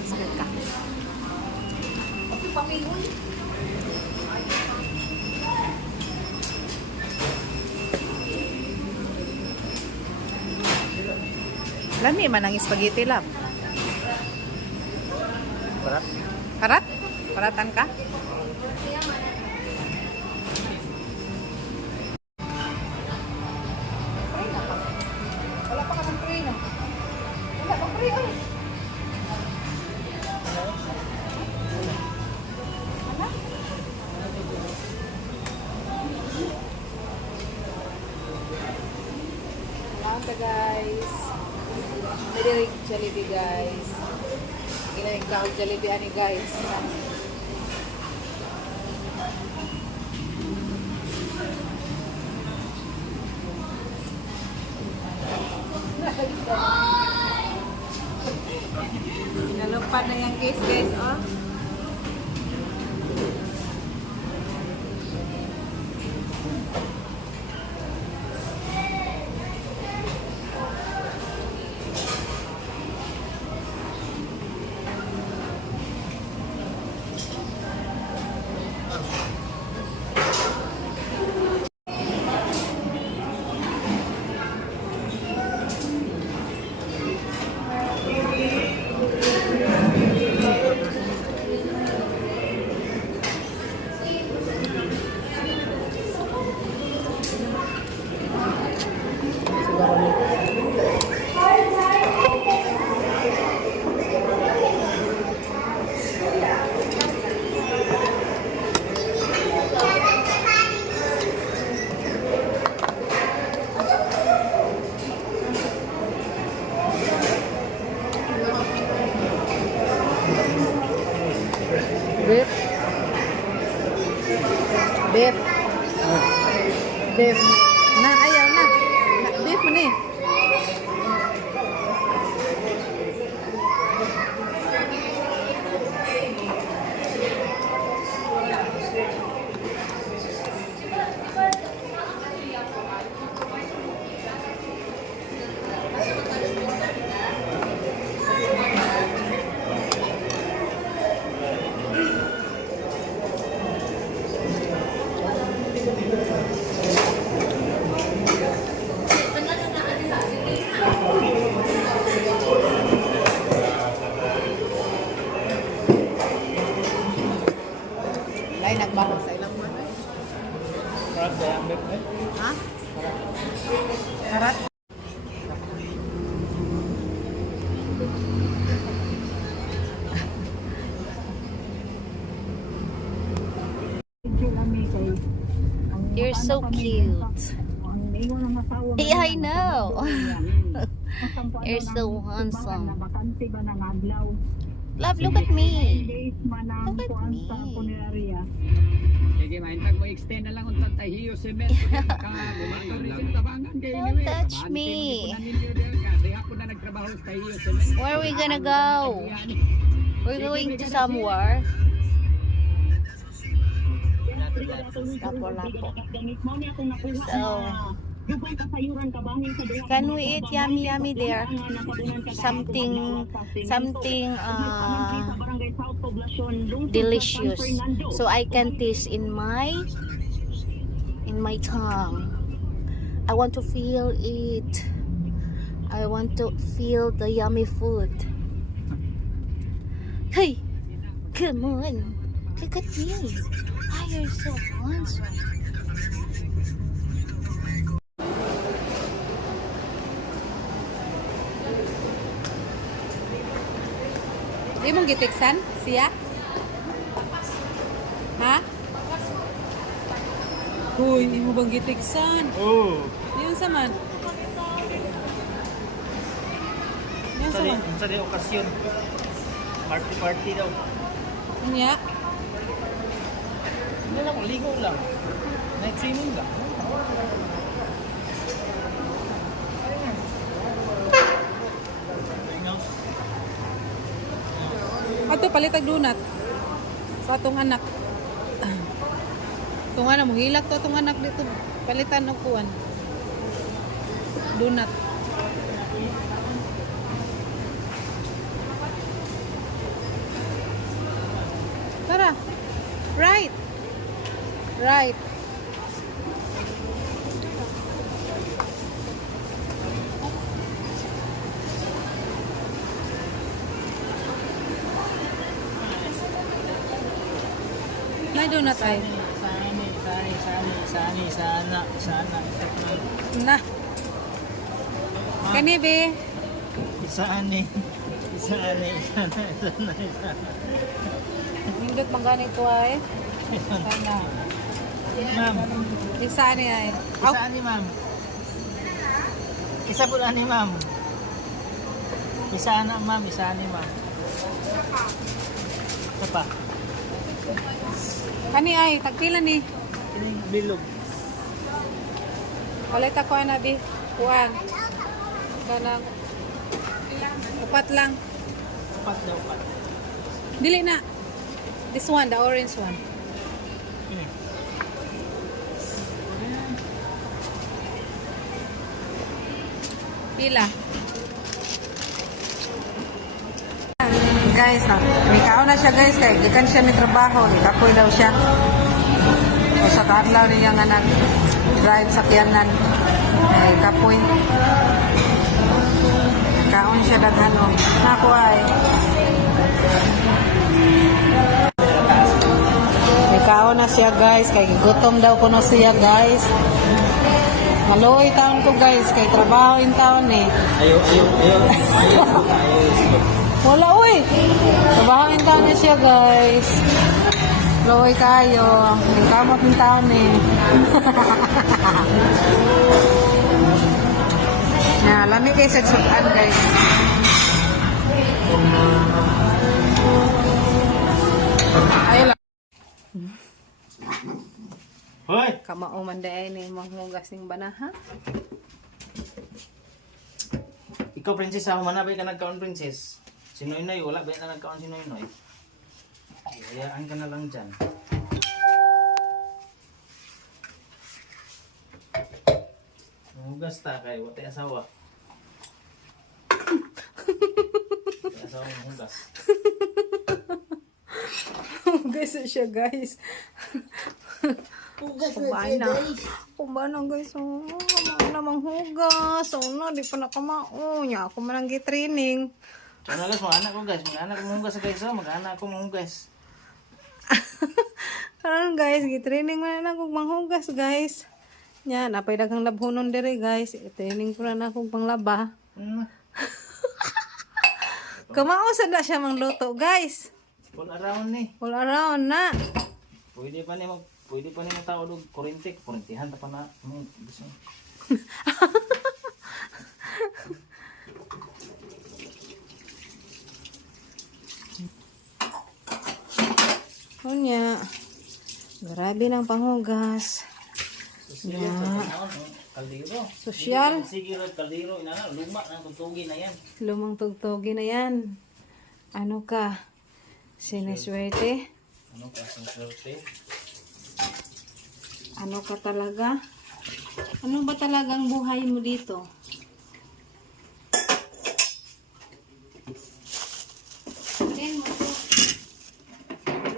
Sakit ka. Lami man ang spaghetti lab. Berat. Parat? Paratan ka? Wala pa ka ng tray na. Wala pang tray ay. Alam ka guys. May Jollibee guys. Kinain ka ang Jollibee ani guys. Nalupad na yung case guys, oh. Beef. Beef. Beef. Na, ayaw na. Beef mo ni. Ay, nagbaho sa ilang man. Berat ya, beef. Ha? Karat? You're so cute. Yeah, I know. You're so handsome. Love, look at me. Look at me. Sige, mahintag mo extend na lang kung tahiyo si Mel. Don't touch me. Where are we gonna go? We're going to somewhere. Lapo-lapo. So, can we eat yummy there? Something delicious. So I can taste in my tongue. I want to feel it. I want to feel the yummy food. Hey, come on. Look at me. Why are you so handsome? Di mong gitiksan siya? Ha? Uy, di mo bang gitiksan? Oh. Yun sa man. Yun sa man. Sa di okasyon. Party daw. Ano ya? Hindi lang, ligo lang. Night swimming lang. Ato palitag donut sa atong anak. Itong anak mo hilak to atong anak dito palitan og kuan. Donut. Right. May donut ay. Sana. Na. Kani be. Sana. Nindot man gani ko ay. Sana. Ma'am, Isa ni ay. Aw, isa ni ma'am. Isa po ni ma'am. Isa ni ma'am. Isa pa. kani ay tagpila ni. Ini bilog. Palit ako na bi. Kuan. Kanang upat lang. Upat daw pa. Dili na. This one, the orange one. Ini. Pila. Guys, may kao na siya guys, kaya gikan siya ni trabaho, ikapoy daw siya. O sa kadlaw niya nga nag-drive sa kiyanan, ay ikapoy. Kaon siya daghano. Ako ay. May kao na siya guys, kaya gutom daw ko na siya guys. Maluoy taon ko guys, kay trabaho yung taon eh. Ayo. Wala uy. Trabahoin taon na siya guys. Loy kayo. May kamot ng taon eh. Na, lamig kayo sa sukan guys. Ayun lang. Hoy! Kamao man daay ni manghugas ning banaha. Ikaw, princess, ako manabay ka nagkaon, princess. Si Noynoy, wala ba na nagkaon si Noynoy? Hayaan ka na lang dyan. Mahugas ta kay wate asawa. Wate asawa mahugas. Hugas na siya guys. Hugas Kumain na. Kumain na guys. Oh, kumain na manghugas. Oh, na, di pa nakamao. Nya ako man ang gitraining. So na guys, mag-anak ko guys. Mag-anak ko mahugas guys. Oh, mag-anak ko mahugas. Karon guys, gitraining man na akong manghugas guys. Nya, napay daghang labhonon dire guys. I-training ko na akong panglaba. Kamao sad na siya mangluto guys. Full around ni. All around na. Pwede pa ni mo tao og kurente. Kurentihan ta pa na. Gusto. Kunya. Grabe ng panghugas. Kaldero. Sosyal. Sige ro kaldero ina luma nang tugtugin na yan. Lumang tugtugi na yan. Ano ka? Siniswerte? Ano ka sa sorte? Ano ka talaga? Ano ba talagang buhay mo dito? Alin mo to?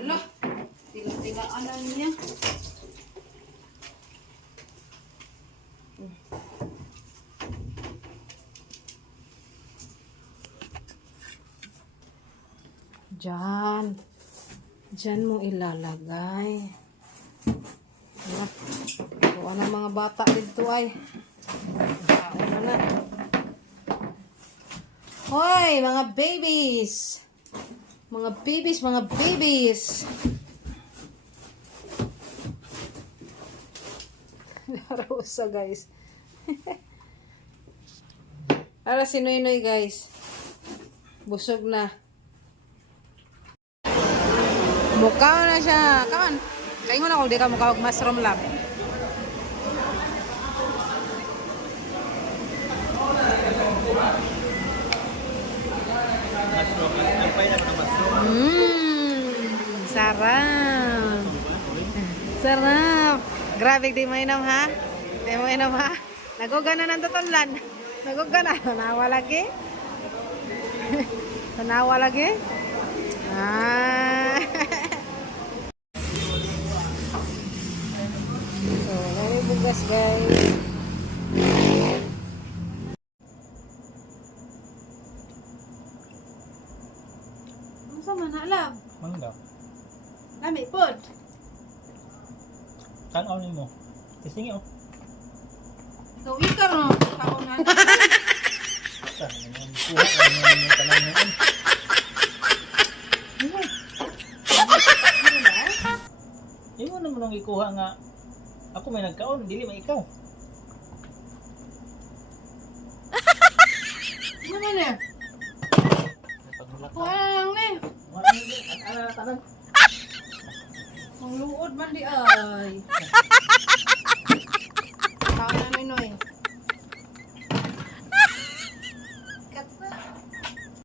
Wala. Tila-tilaan lang niya. Diyan. Diyan mo ilalagay. Wala. Kuha ng mga bata dito ay. Ano na. Hoy, mga babies. Mga babies. Rosa guys. Para si Noy guys. Busog na. Mukaw na siya. Kaman. Kayo mo na kung di ka mukawag mushroom lab. Sarap. Sarap. Grabe di mo inom ha? Di mo inom ha? Naguga na ng tutunlan. Naguga na. Tanawa lagi. Tanawa lagi. Ah. Yes, guys. Ano sa mana, love? Mangga. Lami, pod. Tanaw nimo. Testing oh. Ikaw ikar, no? Kaunan. Sa kuha ang tanan ngayon. Imo naman ang ikuha nga ako may nagkaon, dili may ikaw. Ano man eh? Pagmulak. Kuha na lang eh. Wala ni ana tanan. Ang luod man di ay. Kaunan, Noy.